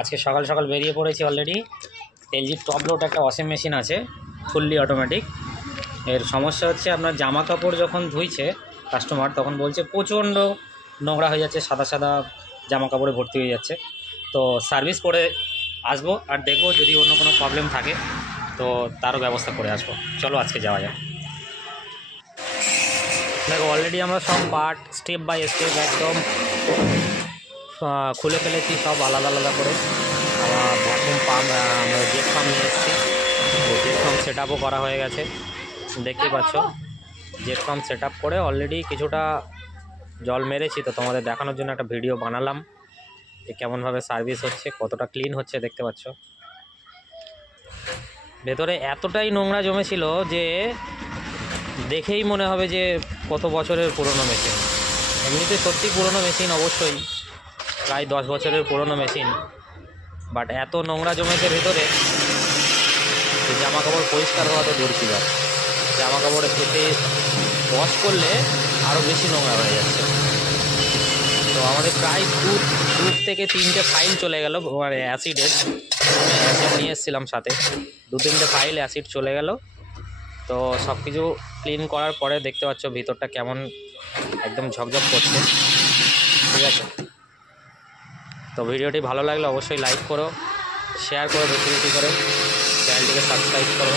আজকে সকাল সকাল বেরিয়ে পড়েছি অলরেডি। এলজির টপ লোড একটা ওয়াশিং মেশিন আছে, ফুললি অটোমেটিক। এর সমস্যা হচ্ছে আপনার জামা কাপড় যখন ধুইছে কাস্টমার তখন বলছে প্রচণ্ড নোংরা হয়ে যাচ্ছে, সাদা সাদা জামা কাপড়ে ভর্তি হয়ে যাচ্ছে। তো সার্ভিস করে আসবো আর দেখবো যদি অন্য কোনো প্রবলেম থাকে তো তারও ব্যবস্থা করে আসবো। চলো আজকে যাওয়া যাক। দেখো অলরেডি আমরা সব পার্ট স্টেপ বাই স্টেপ একদম খুলে ফেলেছি, সব আলাদা আলাদা করে। আমার ভ্যাকুম পাম্প, আমরা জেট পাম্প নিয়ে এসেছি, জেট পাম্প সেট আপও করা হয়ে গেছে, দেখতেই পাচ্ছ। জেট পাম্প সেট আপ করে অলরেডি কিছুটা জল মেরেছি, তো তোমাদের দেখানোর জন্য একটা ভিডিও বানালাম যে কেমনভাবে সার্ভিস হচ্ছে, কতটা ক্লিন হচ্ছে দেখতে পাচ্ছ। ভেতরে এতটাই নোংরা জমেছিল যে দেখেই মনে হবে যে কত বছরের পুরনো মেশিন। এমনিতে সত্যি পুরনো মেশিন, অবশ্যই প্রায় 10 বছরের পুরনো মেশিন, বাট এত নোংরা জমেছে ভেতরে যে জামা কাপড় পরিষ্কার হওয়া তো দূর কি ব্যাপার, জামা কাপড় এতে ওয়াশ করলে আরও বেশি নোংরা হয়ে যাচ্ছে। তো আমাদের প্রায় দু থেকে তিনটে ফাইল চলে গেল, মানে অ্যাসিডের অ্যাসিড নিয়ে এসেছিলাম সাথে, 2-3টে ফাইল অ্যাসিড চলে গেল। তো সব কিছু ক্লিন করার পরে দেখতে পাচ্ছ ভিতরটা কেমন একদম ঝকঝক করছে, ঠিক আছে। তো ভিডিওটি ভালো লাগলে অবশ্যই লাইক করো, শেয়ার করো, বেশি বেশি করে চ্যানেলটিকে সাবস্ক্রাইব করো।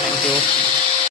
Thank you.